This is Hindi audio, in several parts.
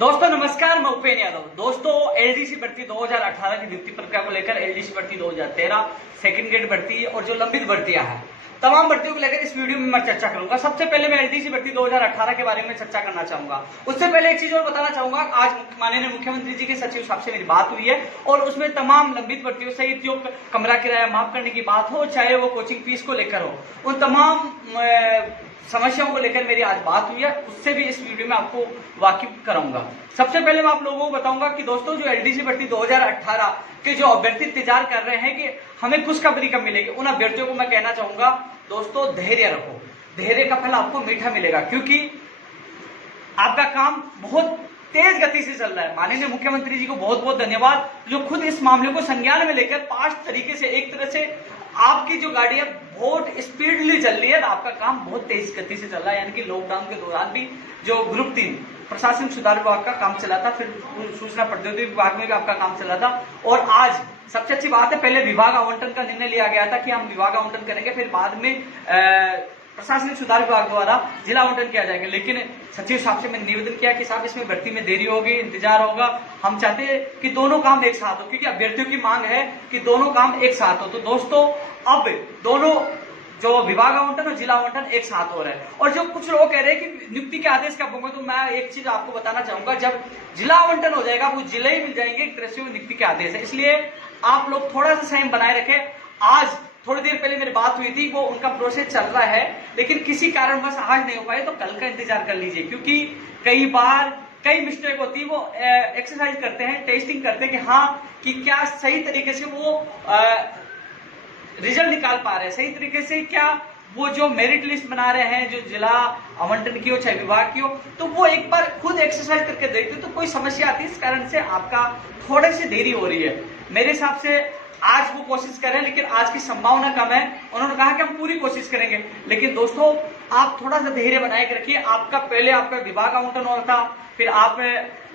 दोस्तों नमस्कार, मैं उपेन्द्र यादव। दोस्तों एलडीसी भर्ती 2018 की नियुक्ति प्रक्रिया को लेकर एलडीसी भर्ती 2013 सेकंड ग्रेड भर्ती और जो लंबित भर्तियां हैं तमाम भर्तियों को लेकर इस वीडियो में मैं चर्चा करूंगा। सबसे पहले मैं एलडीसी भर्ती 2018 के बारे में चर्चा करना चाहूंगा। उससे पहले एक चीज और बताना चाहूंगा, आज माननीय मुख्यमंत्री जी के सचिव साहब से मेरी बात हुई है और उसमें तमाम लंबित भर्तियों सहित जो कमरा किराया माफ करने की बात हो, चाहे वो कोचिंग फीस को लेकर हो, उन तमाम समस्याओं को लेकर मेरी आज बात हुई है, उससे भी इस वीडियो में आपको वाकिफ कराऊंगा। सबसे पहले मैं आप लोगों को बताऊंगा कि दोस्तों जो एलडीसी भर्ती 2018 के जो अभ्यर्थी इंतजार कर रहे हैं कि हमें खुशखबरी कब मिलेगी, उन अभ्यर्थियों को मैं कहना चाहूंगा दोस्तों धैर्य रखो, धैर्य का फल आपको मीठा मिलेगा, क्योंकि आपका काम बहुत तेज गति से चल रहा है। माननीय मुख्यमंत्री जी को बहुत बहुत धन्यवाद, जो खुद इस मामले को संज्ञान में लेकर फास्ट तरीके से एक तरह से आपकी जो गाड़ी है बहुत स्पीडली चल रही है, आपका काम बहुत तेज गति से चल रहा है। यानी कि लॉकडाउन के दौरान भी जो ग्रुप 3 प्रशासनिक सुधार विभाग का काम चला था, फिर सूचना प्रौद्योगिकी विभाग में भी आपका काम चला था, और आज सबसे अच्छी बात है पहले विभाग आवंटन का निर्णय लिया गया था कि हम विभाग आवंटन करेंगे, फिर बाद में प्रशासनिक सुधार विभाग द्वारा जिला आवंटन किया जाएगा। लेकिन सचिव साहब से मैंने निवेदन किया कि साहब इसमें भर्ती में देरी होगी, इंतजार होगा, हम चाहते हैं कि दोनों काम एक साथ हो, क्योंकि अभ्यर्थियों की मांग है कि दोनों काम एक साथ हो। तो दोस्तों अब दोनों जो विभाग आवंटन और जिला आवंटन एक साथ हो रहा है। और जो कुछ लोग कह रहे हैं कि नियुक्ति के आदेश कब होंगे, तो मैं एक चीज आपको बताना चाहूंगा, जब जिला आवंटन हो जाएगा वो जिले ही मिल जाएंगे, एक तरह से नियुक्ति के आदेश है। इसलिए आप लोग थोड़ा सा संयम बनाए रखें। आज थोड़ी देर पहले मेरी बात हुई थी, वो उनका प्रोसेस चल रहा है, लेकिन किसी कारणवश आज नहीं हो पाए तो कल का इंतजार कर लीजिए, क्योंकि कई बार कई मिस्टेक होती है। वो एक्सरसाइज करते हैं, टेस्टिंग करते हैं कि हाँ कि क्या सही तरीके से वो रिजल्ट निकाल पा रहे हैं, सही तरीके से क्या वो जो मेरिट लिस्ट बना रहे हैं, जो जिला आवंटन की हो चाहे विभाग की हो, तो वो एक बार खुद एक्सरसाइज करके देखते तो कोई समस्या आती है। इस कारण से आपका थोड़ी सी देरी हो रही है। मेरे हिसाब से आज वो कोशिश करें, लेकिन आज की संभावना कम है। उन्होंने कहा कि हम पूरी कोशिश करेंगे, लेकिन दोस्तों आप थोड़ा सा धैर्य बनाए के रखिए। पहले आपका विभाग आवंटन हो था, फिर आप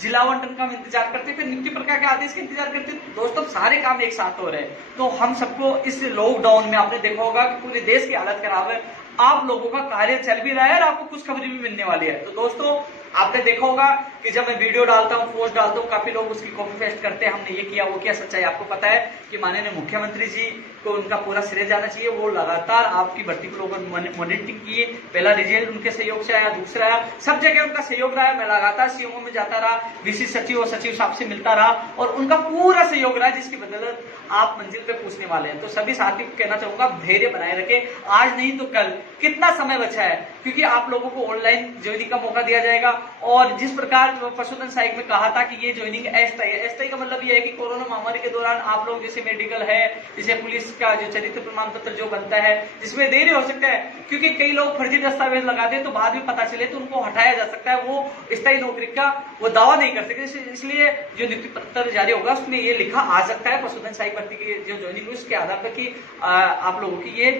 जिला आवंटन का इंतजार करते, फिर नियुक्ति प्रक्रिया के आदेश का इंतजार करते। दोस्तों सारे काम एक साथ हो रहे हैं, तो हम सबको इस लॉकडाउन में आपने देखा होगा कि पूरे देश की हालत खराब है, आप लोगों का कार्य चल भी रहा है और आपको खुशखबरी भी मिलने वाली है। तो दोस्तों आपने देखा होगा कि जब मैं वीडियो डालता हूँ, पोस्ट डालता हूँ, काफी लोग उसकी कॉपी पेस्ट करते हैं, हमने ये किया वो किया। सच्चाई आपको पता है कि माननीय मुख्यमंत्री जी को उनका पूरा श्रेय जाना चाहिए। वो लगातार आपकी भर्ती को लोगों मॉनिटरिंग किए, पहला रिजल्ट उनके सहयोग से आया, दूसरा आया, सब जगह उनका सहयोग रहा है। मैं लगातार सीएमओ में जाता रहा, विशिष्ट सचिव और सचिव साहब से मिलता रहा, और उनका पूरा सहयोग रहा, जिसकी बदौलत आप मंजिल पे पहुंचने वाले हैं। तो सभी साथियों को कहना चाहूंगा धैर्य बनाए रखें, आज नहीं तो कल। कितना समय बचा है, क्योंकि आप लोगों को ऑनलाइन ज्वाइनिंग का मौका दिया जाएगा। और जिस प्रकार पशुधन सहायक में कहा था कि ये ज्वाइनिंग अस्थायी है, अस्थायी का मतलब ये है कि कोरोना महामारी के दौरान आप लोग जैसे मेडिकल है, जैसे पुलिस का जो चरित्र प्रमाण पत्र जो बनता है, जिसमें देरी हो सकता है, क्योंकि कई लोग फर्जी दस्तावेज लगाते हैं तो बाद में पता चले तो उनको हटाया जा सकता है, वो स्थायी नौकरी का वो दावा नहीं कर सकते। इसलिए जो नियुक्ति पत्र जारी होगा उसमें ये लिखा आ सकता है पशुधन सहायक भर्ती की जो ज्वाइनिंग है उसके आधार पर कि आप लोगों की ये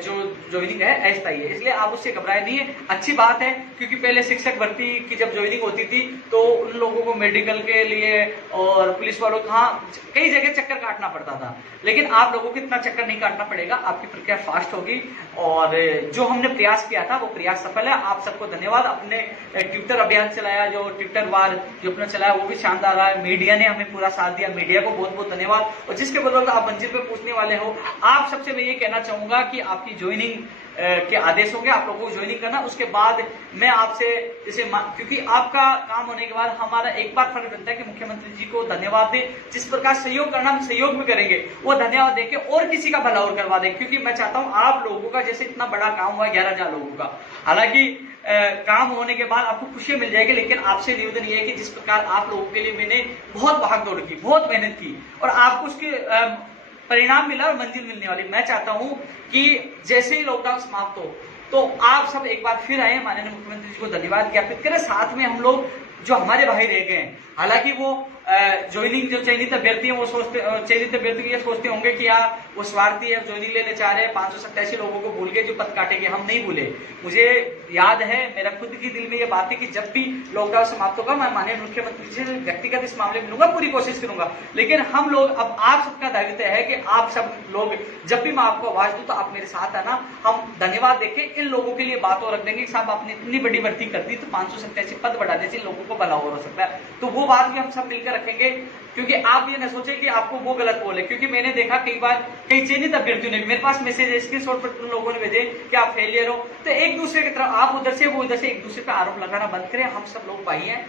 जो ज्वाइनिंग है अस्थायी है। इसलिए आप उससे घबराए नहीं है, अच्छी बात है, क्योंकि पहले शिक्षक भर्ती की जब ज्वाइनिंग होती थी तो उन लोगों को मेडिकल के लिए और पुलिस वालों को कई जगह चक्कर काटना पड़ता था, लेकिन आप लोगों को इतना चक्कर नहीं काटना पड़ेगा, आपकी प्रक्रिया फास्ट होगी। और जो हमने प्रयास किया था वो प्रयास सफल है। आप सबको धन्यवाद। अपने ट्विटर अभियान चलाया, जो ट्विटर वार जो अपना चलाया वो भी शानदार रहा है। मीडिया ने हमें पूरा साथ दिया, मीडिया को बहुत बहुत धन्यवाद। और जिसके बदौलत आप मंजिल पे पहुंचने वाले हो, आप सबसे मैं ये कहना चाहूंगा कि आपकी ज्वाइनिंग के आदेश होंगे, आप लोगों को ज्वाइनिंग करना। उसके बाद मैं आपसे जैसे, क्योंकि आपका काम होने के बाद हमारा एक बार फर्ज बनता है कि मुख्यमंत्री जी को धन्यवाद दें। जिस प्रकार सहयोग करना हम सहयोग भी करेंगे, वो धन्यवाद देके और किसी का भला और करवा दें, क्योंकि मैं चाहता हूं आप लोगों का जैसे इतना बड़ा काम हुआ 11,000 लोगों का, हालांकि काम होने के बाद आपको खुशी मिल जाएगी, लेकिन आपसे निवेदन ये है कि जिस प्रकार आप लोगों के लिए मैंने बहुत भागदौड़ की, बहुत मेहनत की, और आपको उसके परिणाम मिला और मंजिल मिलने वाली। मैं चाहता हूं कि जैसे ही लॉकडाउन समाप्त हो तो आप सब एक बार फिर आए, माननीय मुख्यमंत्री जी को धन्यवाद ज्ञापित करें। साथ में हम लोग जो हमारे भाई रह गए हैं, हालांकि वो ज्वाइनिंग जो चयनित अभ्यर्थी है वो चयनित अभ्यर्थी ये सोचते होंगे कि यार वो स्वार्थी है, ज्वाइनिंग लेने चाह रहे हैं, 587 लोगों को भूल के जो पद काटेंगे। हम नहीं भूले। मुझे याद है, मेरा खुद की दिल में ये बात है कि जब भी लॉकडाउन समाप्त होगा मैं माननीय मुख्यमंत्री से व्यक्तिगत इस मामले में मिलूंगा, पूरी कोशिश करूंगा। लेकिन हम लोग, अब आप सबका दायित्व है कि आप सब लोग जब भी मैं आपको आवाज दूं तो आप मेरे साथ आना। हम धन्यवाद देके इन लोगों के लिए बात और रख देंगे कि साहब आपने इतनी बड़ी भर्ती कर दी तो 587 पद बढ़ाने से लोगों को भला हो सकता है, तो वो बात भी हम सब मिलकर रखेंगे। क्योंकि आप ये न सोचे कि आपको वो गलत बोले, क्योंकि मैंने देखा कई बार कई चयनित अभ्यर्थियों ने मेरे पास मैसेज स्क्रीनशॉट पर उन लोगों ने भेजे कि आप फेलियर हो, तो एक दूसरे की तरफ आप उधर से वो इधर से एक दूसरे पर आरोप लगाना बंद करें। हम सब लोग भाई हैं,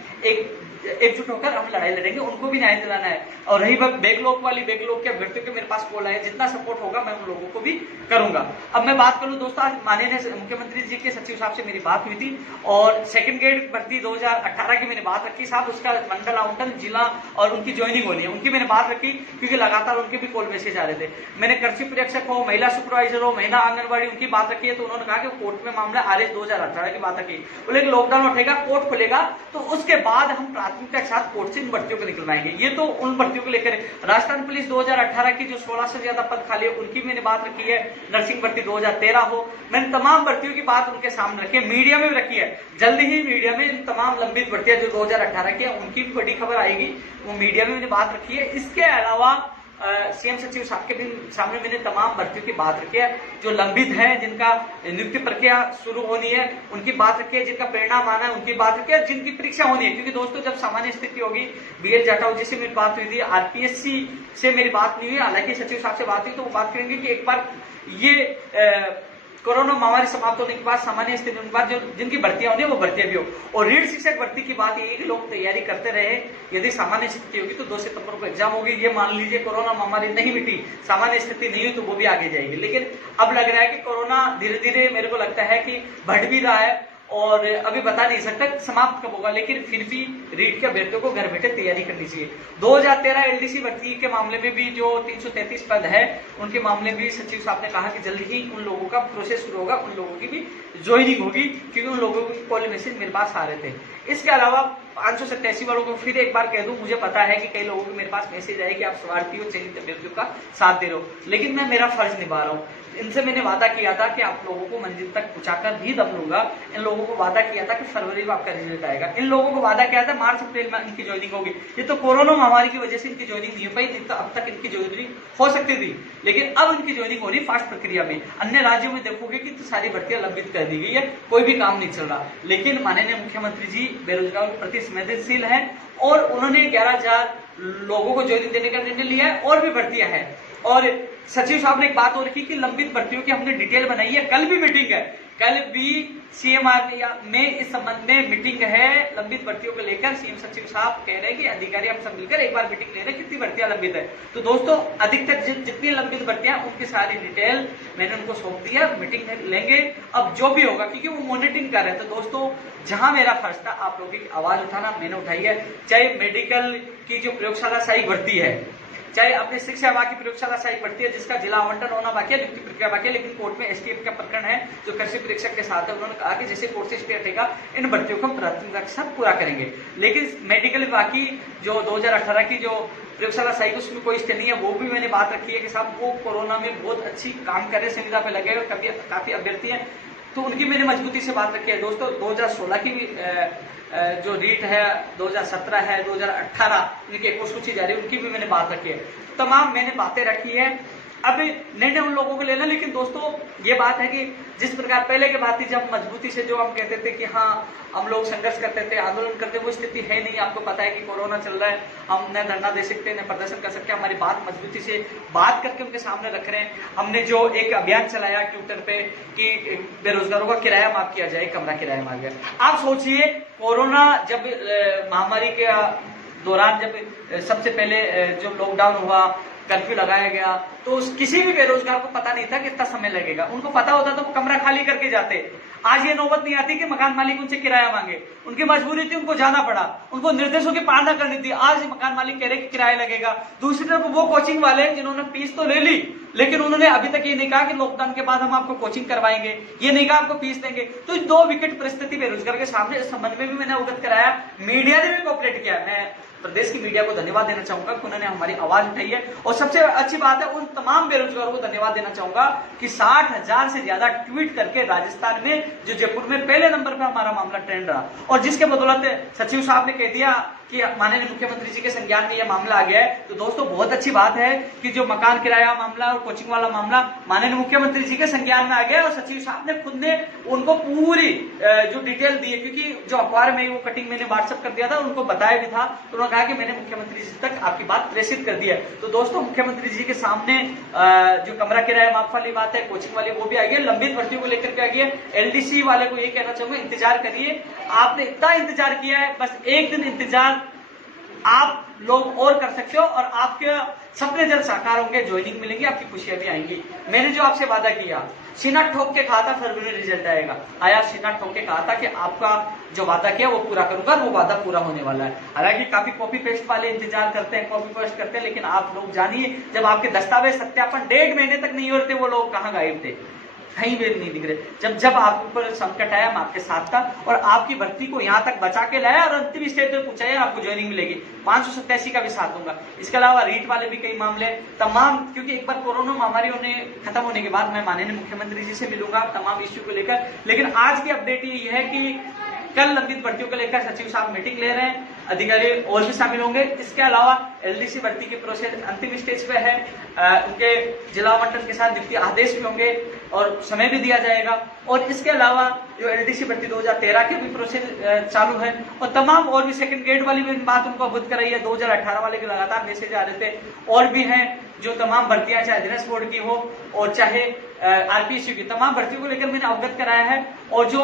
एकजुट होकर हम लड़ाई लड़ेंगे, उनको भी न्याय दिलाना है। और रही बात बैकलॉग वाली, बैकलॉग के अभ्यर्थियों के मेरे पास कॉल आए, जितना सपोर्ट होगा मैं उन लोगों को भी करूंगा। अब मैं बात करूं दोस्तों, आज माननीय मुख्यमंत्री जी के सचिव साहब से मेरी बात हुई थी और सेकंड ग्रेड भर्ती 2018 की मैंने बात रखी। साहब उसका मंडल आवंटन, जिला और उनकी ज्वाइनिंग होनी है, उनकी मैंने बात रखी क्योंकि लगातार उनके भी कॉल मैसेज आ रहे थे। मैंने कृषि प्रेक्षक हो, महिला सुपरवाइजर हो, महिला आंगनबाड़ी, उनकी बात रखी है तो उन्होंने कहा कि कोर्ट में मामला RS 2018 की बात रखी। बोले लॉकडाउन उठेगा, कोर्ट खुलेगा तो उसके बाद हम प्राथमिकता के साथ कोर्ट से इन भर्तियों को निकलवाएंगे। ये तो उन भर्तियों को लेकर। राजस्थान पुलिस 2018 की जो 16 से ज्यादा पद खाली है उनकी मैंने बात रखी है। नर्सिंग भर्ती 2013 हो, मैंने तमाम भर्तियों की बात उनके सामने रखी है, मीडिया में भी रखी है। जल्द ही मीडिया में इन तमाम लंबित भर्तियां जो 2018 की है उनकी भी बड़ी खबर आएगी, वो मीडिया में मैंने बात रखी है। इसके अलावा सीएम सचिव साहब के भी सामने मैंने तमाम भर्तियों की बात रखी है जो लंबित है, जिनका नियुक्ति प्रक्रिया शुरू होनी है उनकी बात रखी है, जिनका परिणाम आना है उनकी बात रखी है, जिनकी परीक्षा होनी है। क्योंकि दोस्तों जब सामान्य स्थिति होगी, BL जाटव जी से मेरी बात हुई थी, RPSC से मेरी बात नहीं हुई, हालांकि सचिव साहब से बात हुई तो वो बात करेंगे कि एक बार ये कोरोना महामारी समाप्त होने के बाद, सामान्य स्थिति होने के बाद जो जिनकी भर्तियां होनी है वो भर्तियां भी हो। और रीढ़ शिक्षक भर्ती की बात यही कि लोग तैयारी करते रहे, यदि सामान्य स्थिति होगी तो 2 सितंबर को एग्जाम होगी। ये मान लीजिए कोरोना महामारी नहीं मिटी, सामान्य स्थिति नहीं हुई तो वो भी आगे जाएगी। लेकिन अब लग रहा है कि कोरोना धीरे धीरे मेरे को लगता है कि बढ़ भी रहा है और अभी बता नहीं सकता समाप्त कब होगा, लेकिन फिर भी रीट के अभ्यर्थियों को घर बैठे तैयारी करनी चाहिए। 2013 LDC भर्ती के मामले में भी जो 333 पद है उनके मामले में भी सचिव साहब ने कहा कि जल्द ही उन लोगों का प्रोसेस शुरू होगा, उन लोगों की भी ज्वाइनिंग होगी, क्योंकि उन लोगों की कॉल मैसेज मेरे पास आ रहे थे। इसके अलावा 587 वालों को फिर एक बार कह दूं, मुझे पता है कि कई लोगों को मेरे पास मैसेज आए कि आप स्वार्थी हो, चयनित अभ्यर्थियों का साथ दे रहे हो, लेकिन मैं मेरा फर्ज निभा रहा हूँ। इनसे मैंने वादा किया था कि आप लोगों को मंजिल तक पहुंचाकर भी दम लूंगा। इन लोगों को वादा किया था कि फरवरी में आपका रिजल्ट आएगा। इन लोगों को वादा किया था मार्च अप्रैल में इनकी ज्वाइनिंग होगी। ये तो कोरोना महामारी की वजह से इनकी ज्वाइनिंग नहीं हो पाई, नहीं तो अब तक इनकी ज्वाइनिंग हो सकती थी, लेकिन अब इनकी ज्वाइनिंग हो रही फास्ट प्रक्रिया में। अन्य राज्यों में देखोगे कि तो सारी भर्तियां लंबित कर दी गई है, कोई भी काम नहीं चल रहा। लेकिन माननीय मुख्यमंत्री जी बेरोजगारों के प्रति संवेदनशील है और उन्होंने 11,000 लोगों को ज्वाइनिंग देने का निर्णय लिया है और भी भर्तियां हैं। और सचिव साहब ने एक बात और की कि लंबित भर्तियों की हमने डिटेल बनाई है, कल भी मीटिंग है, कल भी CMR में इस संबंध में मीटिंग है लंबित भर्तियों को लेकर। सीएम सचिव साहब कह रहे हैं कि अधिकारी हम सब मिलकर एक बार मीटिंग ले रहे हैं कितनी भर्तियां लंबित है। तो दोस्तों अधिकतर जितनी लंबित भर्तियां उनकी सारी डिटेल मैंने उनको सौंप दिया, मीटिंग लेंगे अब जो भी होगा, क्योंकि वो मॉनिटरिंग कर रहे थे। दोस्तों जहां मेरा फर्ज था आप लोगों की आवाज उठाना, मैंने उठाई है। चाहे मेडिकल की जो प्रयोगशाला सहायक भर्ती है, चाहे अपने शिक्षा विभाग की प्रयोगशाला सहायक भर्ती है जिसका जिला आवंटन होना बाकी है, नियुक्ति प्रक्रिया बाकी है, लेकिन कोर्ट में STF का प्रकरण है जो कृषि परीक्षक के साथ है। उन्होंने कहा कि जैसे कोर्ट से स्टे हटेगा इन भर्तियों को हम प्राथमिकता के साथ पूरा करेंगे। लेकिन मेडिकल विभाग की जो 2018 की जो प्रयोगशाला सहायक उसमें कोई स्टे नहीं है, वो भी मैंने बात रखी है कि साहब वो कोरोना में बहुत अच्छी काम कर रहे, संविदा पे लगे हुए काफी अभ्यर्थी है, तो उनकी मैंने मजबूती से बात रखी है। दोस्तों 2016 की भी जो रीट है, 2017 है, 2018 इनके कोर्स कुछ ही जा रही है, उनकी भी मैंने बात रखी है। तमाम मैंने बातें रखी है। अब निर्णय उन लोगों को लेना, लेकिन दोस्तों ये बात है कि जिस प्रकार पहले की बात थी जब मजबूती से जो हम कहते थे कि हाँ हम लोग संघर्ष करते थे, आंदोलन करते, वो स्थिति है नहीं। आपको पता है कि कोरोना चल रहा है, हम न धरना दे सकते न प्रदर्शन कर सकते, हमारी बात मजबूती से बात करके उनके सामने रख रहे हैं। हमने जो एक अभियान चलाया ट्विटर पे कि बेरोजगारों का किराया माफ किया जाए, कमरा किराया माफ किया। आप सोचिए कोरोना जब महामारी के दौरान जब सबसे पहले जो लॉकडाउन हुआ, कर्फ्यू लगाया गया, तो किसी भी बेरोजगार को पता नहीं था कि इतना समय लगेगा। उनको पता होता तो वो कमरा खाली करके जाते। आज ये नौबत नहीं आती कि मकान मालिक उनसे किराया मांगे, उनकी मजबूरी थी, उनको जाना पड़ा, उनको निर्देशों की पालना करनी थी। आज मकान मालिक कह रहे कि किराया लगेगा। दूसरी तरफ वो कोचिंग वाले जिन्होंने फीस तो ले ली, लेकिन उन्होंने अभी तक ये नहीं कहा कि लॉकडाउन के बाद हम आपको कोचिंग करवाएंगे, ये नहीं कहा आपको फीस देंगे। तो दो विकट परिस्थिति बेरोजगार के सामने, इस संबंध में भी मैंने अवगत कराया, मीडिया ने भी कोऑपरेट किया। मैं प्रदेश की मीडिया को धन्यवाद देना चाहूंगा कि उन्होंने हमारी आवाज उठाई है। और सबसे अच्छी बात है उन तमाम बेरोजगारों को धन्यवाद देना चाहूंगा कि 60,000 से ज्यादा ट्वीट करके राजस्थान में, जो जयपुर में पहले नंबर पर हमारा मामला ट्रेंड रहा, और जिसके बदौलत सचिव साहब ने कह दिया कि माननीय मुख्यमंत्री जी के संज्ञान में यह मामला आ गया है। तो दोस्तों बहुत अच्छी बात है कि जो मकान किराया मामला और कोचिंग वाला मामला माननीय मुख्यमंत्री जी के संज्ञान में आ गया, और सचिव साहब ने खुद ने उनको पूरी जो डिटेल दी है, क्योंकि जो अखबार में वो कटिंग मैंने व्हाट्सएप कर दिया था, उनको बताया भी था, तो उन्होंने कहा कि मैंने मुख्यमंत्री जी तक आपकी बात प्रेषित कर दी है। तो दोस्तों मुख्यमंत्री जी के सामने जो कमरा किराया माफ वाली बात है, कोचिंग वाली, वो भी आ गई, लंबित भर्तियों को लेकर के आ गई है। एलडीसी वाले को ये कहना चाहूंगा, इंतजार करिए, आपने इतना इंतजार किया है, बस एक दिन इंतजार आप लोग और कर सकते हो, और आपके सपने जल्द साकार होंगे, ज्वाइनिंग मिलेंगी, आपकी खुशियां भी आएंगी। मैंने जो आपसे वादा किया, सीना ठोक के कहा था फरवरी में रिजल्ट आएगा, आया, सीना ठोक के कहा था कि आपका जो वादा किया वो पूरा करूंगा, वो वादा पूरा होने वाला है। हालांकि काफी कॉपी पेस्ट वाले इंतजार करते हैं, कॉपी पेस्ट करते हैं, लेकिन आप लोग जानिए, जब आपके दस्तावेज सत्यापन 1.5 महीने तक नहीं हो रहे थे, वो लोग कहाँ गायब थे, कहीं भी नहीं दिख रहे। जब आप ऊपर संकट आया, मैं आपके साथ था और आपकी भर्ती को यहाँ तक बचा के लाया और अंतिम स्टेज पे पूछा है आपको ज्वाइनिंग मिलेगी, 587 का भी साथ दूंगा। इसके अलावा रीट वाले भी कई मामले तमाम, क्योंकि एक बार कोरोना महामारी खत्म होने के बाद मैं माननीय मुख्यमंत्री जी से मिलूंगा तमाम इश्यू को लेकर। लेकिन आज की अपडेट ये है कि कल लंबित भर्तियों को लेकर सचिव साहब मीटिंग ले रहे हैं, अधिकारी और भी शामिल होंगे। इसके अलावा एलडीसी भर्ती के प्रोसेस अंतिम स्टेज पे है, उनके जिला आवंटन के साथ नियुक्ति आदेश भी होंगे और समय भी दिया जाएगा। और इसके अलावा जो एलडीसी भर्ती 2013 के भी प्रोसेस चालू है, और तमाम और भी सेकंड ग्रेड वाली भी बात उनको अवगत कराई है। 2018 वाले के लगातार मैसेज आ रहे थे, और भी हैं जो तमाम भर्तियां, चाहे दिनेश बोर्ड की हो और चाहे आरपीएसयू की, तमाम भर्तियों को लेकर मैंने अवगत कराया है। और जो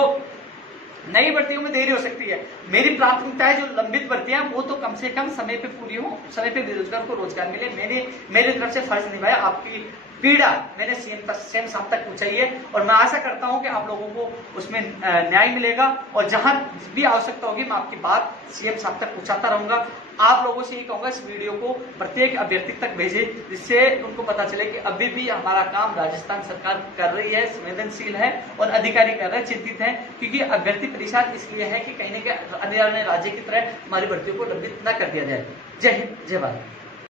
नई भर्तियों में देरी हो सकती है, मेरी प्राथमिकता है जो लंबित भर्तियां वो तो कम से कम समय पे पूरी हो, समय पे बेरोजगार को रोजगार मिले। मैंने मेरी तरफ से फर्ज निभाया, आपकी पीड़ा मैंने सीएम साहब तक पहुंचाई है, और मैं आशा करता हूं कि आप लोगों को उसमें न्याय मिलेगा। और जहां भी आवश्यकता होगी मैं आपकी बात सीएम साहब तक पहुंचाता रहूंगा। आप लोगों से ये कहूंगा, इस वीडियो को प्रत्येक अभ्यर्थी तक भेजें, जिससे उनको पता चले कि अभी भी हमारा काम राजस्थान सरकार कर रही है, संवेदनशील है, और अधिकारी कर रहे हैं, चिंतित हैं। क्योंकि अभ्यर्थी परेशान इसलिए है कि कहीं न कहीं अन्य राज्य की तरह हमारी भर्तियों को लंबित न कर दिया जाए। जय हिंद, जय भारत।